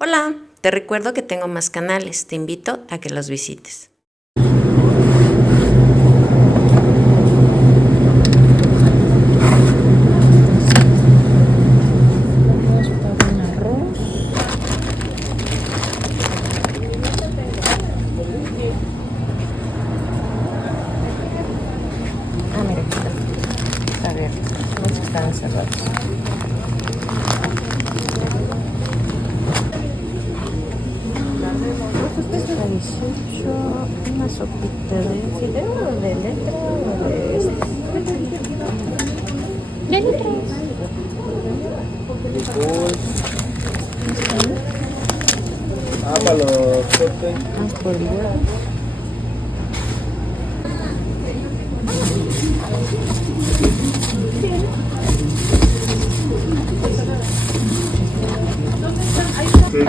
Hola, te recuerdo que tengo más canales, te invito a que los visites. Vamos para un arroz. Ah, mira, aquí está abierto. Los que están cerrados. Cuesta 18, una sopita de fideo o de letra o de este. De letras. Para los cortes. Más por el huevo.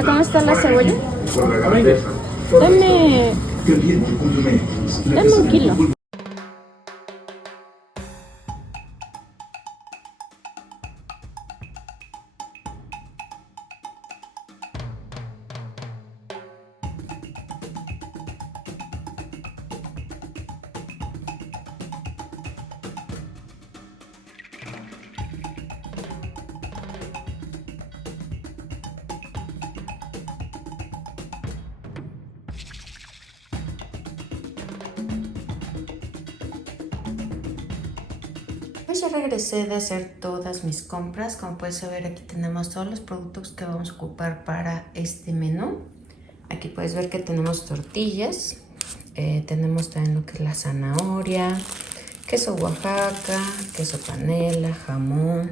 ¿Cómo está la cebolla? Dame un kilo. Pues ya regresé de hacer todas mis compras. Como puedes ver, aquí tenemos todos los productos que vamos a ocupar para este menú. Aquí puedes ver que tenemos tortillas, tenemos también lo que es la zanahoria, queso Oaxaca, queso panela, jamón.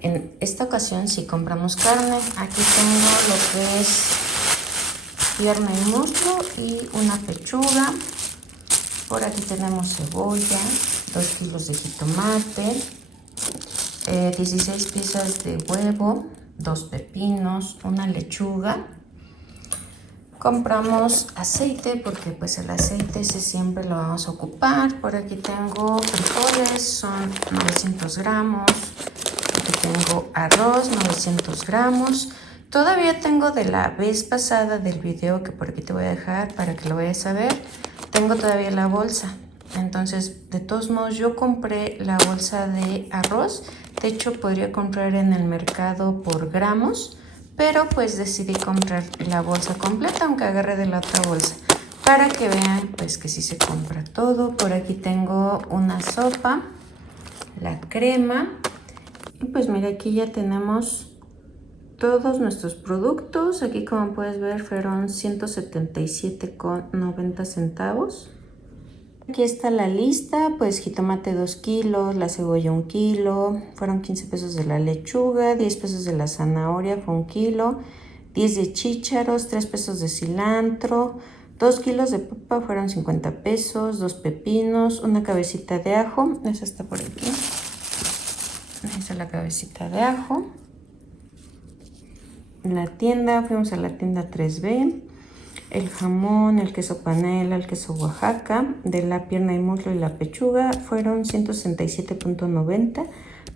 En esta ocasión sí compramos carne. Aquí tengo lo que es pierna y muslo y una pechuga. Por aquí tenemos cebolla, 2 kilos de jitomate, 16 piezas de huevo, 2 pepinos, una lechuga. Compramos aceite porque pues el aceite ese siempre lo vamos a ocupar. Por aquí tengo frijoles, son 900 gramos. Aquí tengo arroz, 900 gramos. Todavía tengo de la vez pasada del video que por aquí te voy a dejar para que lo vayas a ver. Tengo todavía la bolsa. Entonces, de todos modos, yo compré la bolsa de arroz. De hecho, podría comprar en el mercado por gramos, pero pues decidí comprar la bolsa completa, aunque agarré de la otra bolsa, para que vean pues que sí se compra todo. Por aquí tengo una sopa, la crema, y pues mira, aquí ya tenemos todos nuestros productos. Aquí, como puedes ver, fueron 177,90 centavos. Aquí está la lista, pues jitomate 2 kilos, la cebolla 1 kilo, fueron 15 pesos de la lechuga, 10 pesos de la zanahoria, fue 1 kilo, 10 de chícharos, 3 pesos de cilantro, 2 kilos de papa fueron 50 pesos, 2 pepinos, una cabecita de ajo, esa está por aquí, esa es la cabecita de ajo. En la tienda, fuimos a la tienda 3B, el jamón, el queso panela, el queso Oaxaca, de la pierna y muslo y la pechuga fueron 167,90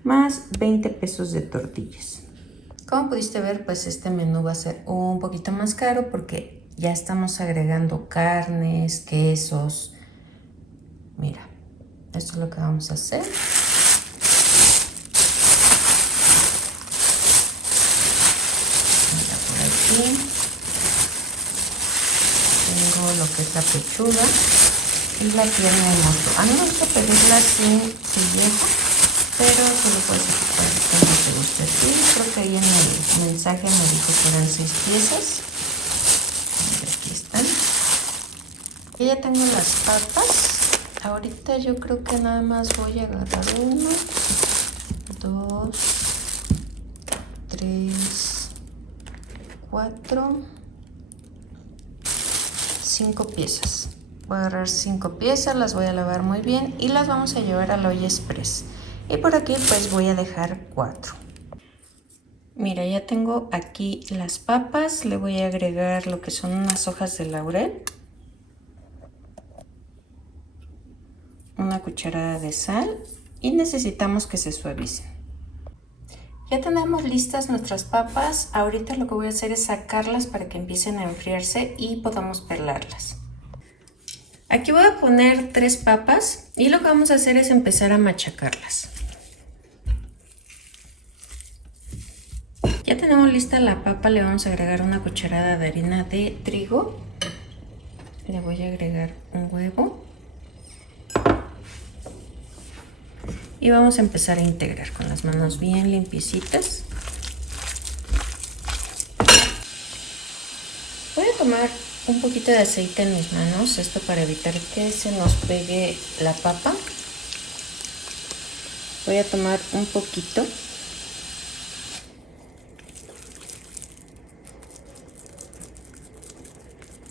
más 20 pesos de tortillas. Como pudiste ver, pues este menú va a ser un poquito más caro porque ya estamos agregando carnes, quesos. Mira, esto es lo que vamos a hacer. Mira, por aquí tengo lo que es la pechuga y la pierna de muslo. A mí me gusta pedirla sin pellejo, pero solo puedes ocupar como te guste a ti. Creo que ahí en el mensaje me dijo que eran 6 piezas. Mira, aquí están. Y ya tengo las papas. Ahorita yo creo que nada más voy a agarrar 1, 2, 3, 4, 5 piezas. Voy a agarrar 5 piezas, las voy a lavar muy bien y las vamos a llevar a la olla express. Y por aquí pues voy a dejar 4. Mira, ya tengo aquí las papas. Le voy a agregar lo que son unas hojas de laurel, una cucharada de sal y necesitamos que se suavicen. Ya tenemos listas nuestras papas. Ahorita lo que voy a hacer es sacarlas para que empiecen a enfriarse y podamos pelarlas. Aquí voy a poner 3 papas y lo que vamos a hacer es empezar a machacarlas. Ya tenemos lista la papa, le vamos a agregar una cucharada de harina de trigo. Le voy a agregar un huevo. Y vamos a empezar a integrar con las manos bien limpiecitas. Voy a tomar un poquito de aceite en mis manos, esto para evitar que se nos pegue la papa. Voy a tomar un poquito.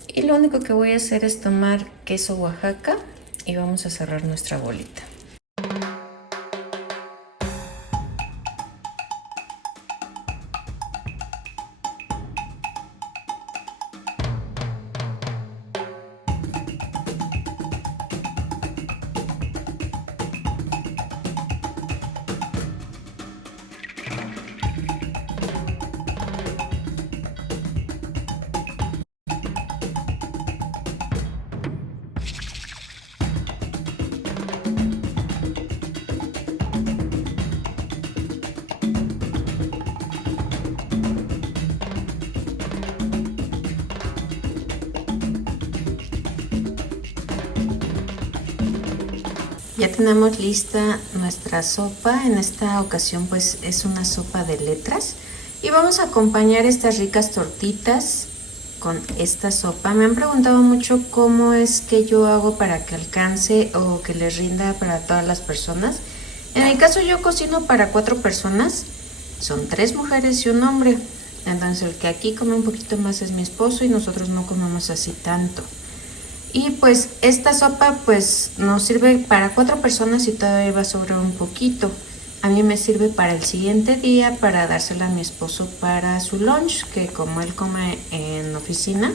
Y lo único que voy a hacer es tomar queso Oaxaca y vamos a cerrar nuestra bolita. Ya tenemos lista nuestra sopa. En esta ocasión pues es una sopa de letras y vamos a acompañar estas ricas tortitas con esta sopa. Me han preguntado mucho cómo es que yo hago para que alcance o que les rinda para todas las personas. En mi caso yo cocino para 4 personas, son 3 mujeres y un hombre. Entonces el que aquí come un poquito más es mi esposo y nosotros no comemos así tanto. Y pues esta sopa pues nos sirve para 4 personas y todavía va a sobrar un poquito. A mí me sirve para el siguiente día para dársela a mi esposo para su lunch, que como él come en oficina,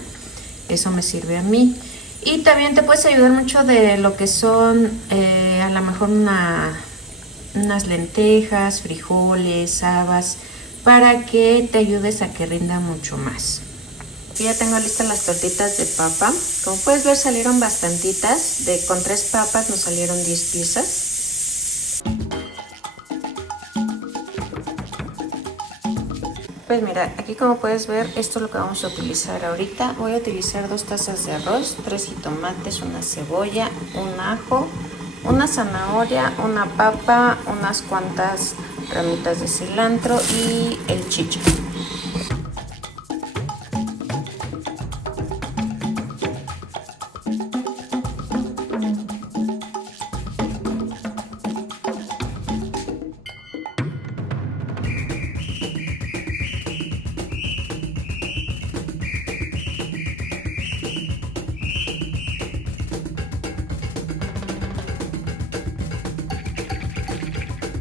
eso me sirve a mí. Y también te puedes ayudar mucho de lo que son a lo mejor unas lentejas, frijoles, habas, para que te ayudes a que rinda mucho más. Aquí ya tengo listas las tortitas de papa. Como puedes ver salieron bastantitas. Con 3 papas nos salieron 10 piezas. Pues mira, aquí como puedes ver, esto es lo que vamos a utilizar ahorita. Voy a utilizar 2 tazas de arroz, 3 jitomates, una cebolla, un ajo, una zanahoria, una papa, unas cuantas ramitas de cilantro y el chícharo.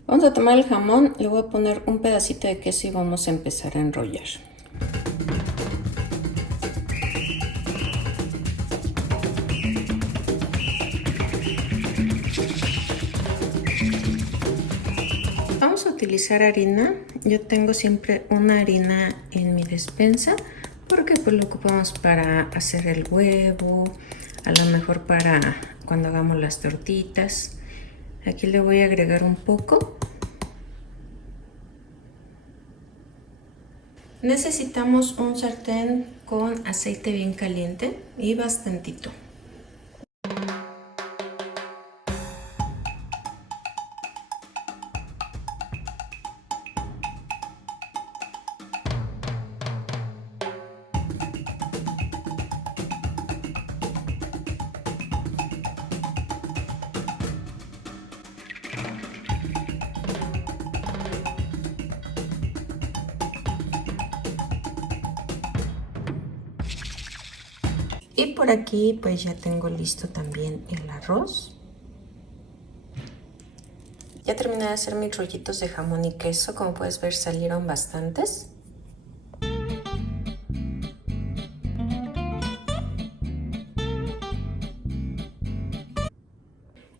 Vamos a tomar el jamón, le voy a poner un pedacito de queso y vamos a empezar a enrollar. Vamos a utilizar harina. Yo tengo siempre una harina en mi despensa porque pues lo ocupamos para hacer el huevo, a lo mejor para cuando hagamos las tortitas. Aquí le voy a agregar un poco. Necesitamos un sartén con aceite bien caliente y bastantito. Y por aquí pues ya tengo listo también el arroz. Ya terminé de hacer mis rollitos de jamón y queso. Como puedes ver salieron bastantes.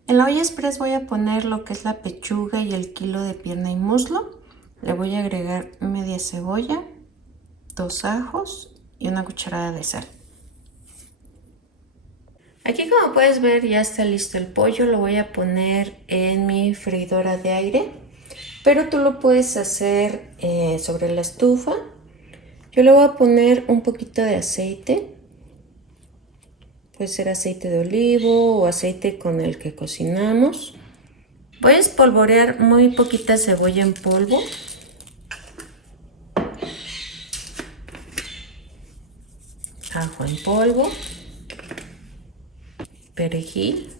En la olla express voy a poner lo que es la pechuga y el kilo de pierna y muslo. Le voy a agregar media cebolla, 2 ajos y una cucharada de sal. Aquí, como puedes ver, ya está listo el pollo. Lo voy a poner en mi freidora de aire, pero tú lo puedes hacer sobre la estufa. Yo le voy a poner un poquito de aceite. Puede ser aceite de olivo o aceite con el que cocinamos. Voy a espolvorear muy poquita cebolla en polvo. Ajo en polvo. Perejil.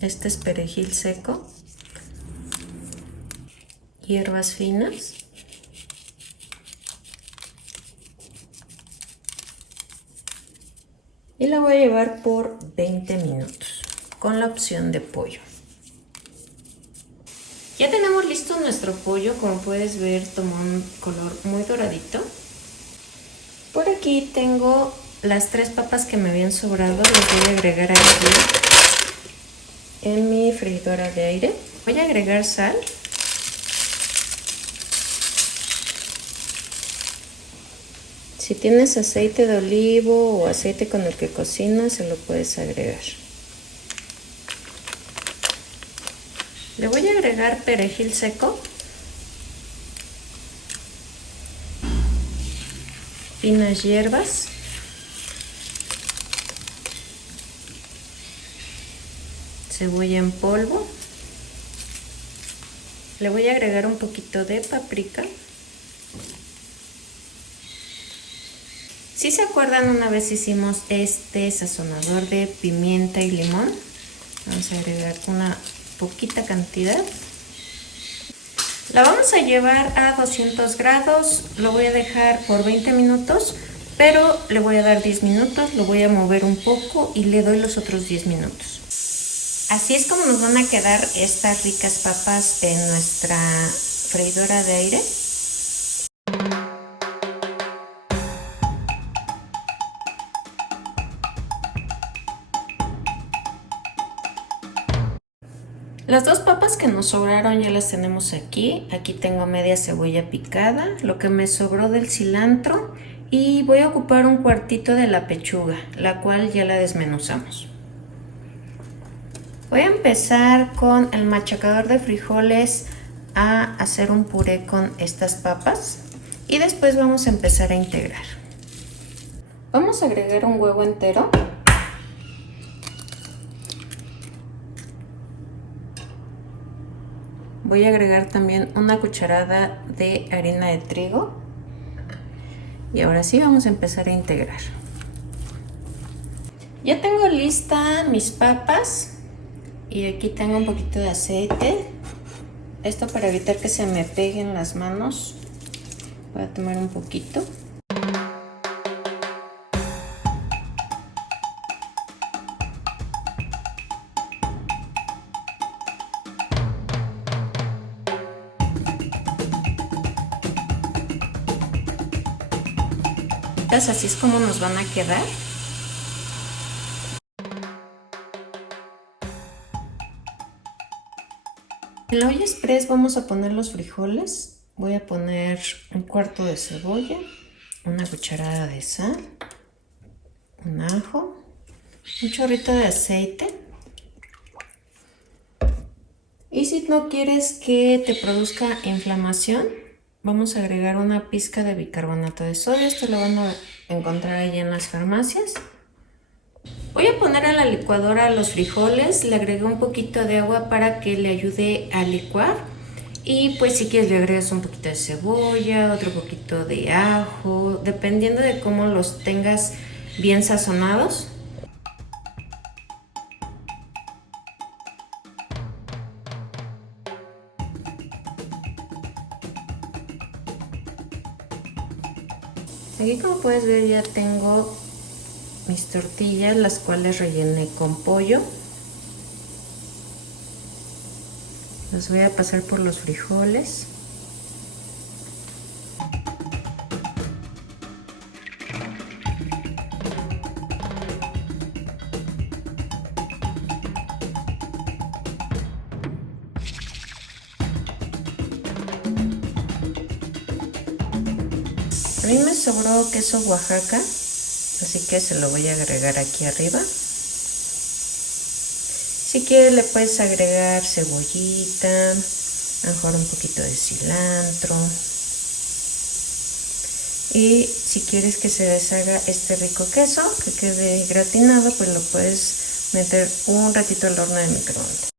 Este es perejil seco. Hierbas finas. Y la voy a llevar por 20 minutos con la opción de pollo. Ya tenemos listo nuestro pollo. Como puedes ver, tomó un color muy doradito. Por aquí tengo las 3 papas que me habían sobrado. Las voy a agregar aquí en mi freidora de aire. Voy a agregar sal. Si tienes aceite de olivo o aceite con el que cocinas, se lo puedes agregar. Le voy a agregar perejil seco, finas hierbas, cebolla en polvo. Le voy a agregar un poquito de paprika. Si se acuerdan, una vez hicimos este sazonador de pimienta y limón. Vamos a agregar una poquita cantidad. La vamos a llevar a 200 grados. Lo voy a dejar por 20 minutos, pero le voy a dar 10 minutos. Lo voy a mover un poco y le doy los otros 10 minutos. Así es como nos van a quedar estas ricas papas en nuestra freidora de aire. Las 2 papas que nos sobraron ya las tenemos aquí. Aquí tengo media cebolla picada, lo que me sobró del cilantro, y voy a ocupar un cuartito de la pechuga, la cual ya la desmenuzamos. Voy a empezar con el machacador de frijoles a hacer un puré con estas papas y después vamos a empezar a integrar. Vamos a agregar un huevo entero. Voy a agregar también una cucharada de harina de trigo. Y ahora sí vamos a empezar a integrar. Ya tengo lista mis papas. Y aquí tengo un poquito de aceite. Esto para evitar que se me peguen las manos. Voy a tomar un poquito. Así es como nos van a quedar. En la olla express vamos a poner los frijoles. Voy a poner un cuarto de cebolla, una cucharada de sal, un ajo, un chorrito de aceite. Y si no quieres que te produzca inflamación, vamos a agregar una pizca de bicarbonato de sodio. Esto lo van a encontrar ahí en las farmacias. Voy a poner a la licuadora los frijoles. Le agregué un poquito de agua para que le ayude a licuar. Y pues si quieres le agregas un poquito de cebolla, otro poquito de ajo, dependiendo de cómo los tengas bien sazonados. Aquí, como puedes ver, ya tengo mis tortillas, las cuales rellené con pollo. Las voy a pasar por los frijoles. A mí me sobró queso Oaxaca, así que se lo voy a agregar aquí arriba. Si quieres le puedes agregar cebollita, a lo mejor un poquito de cilantro. Y si quieres que se deshaga este rico queso, que quede gratinado, pues lo puedes meter un ratito al horno de microondas.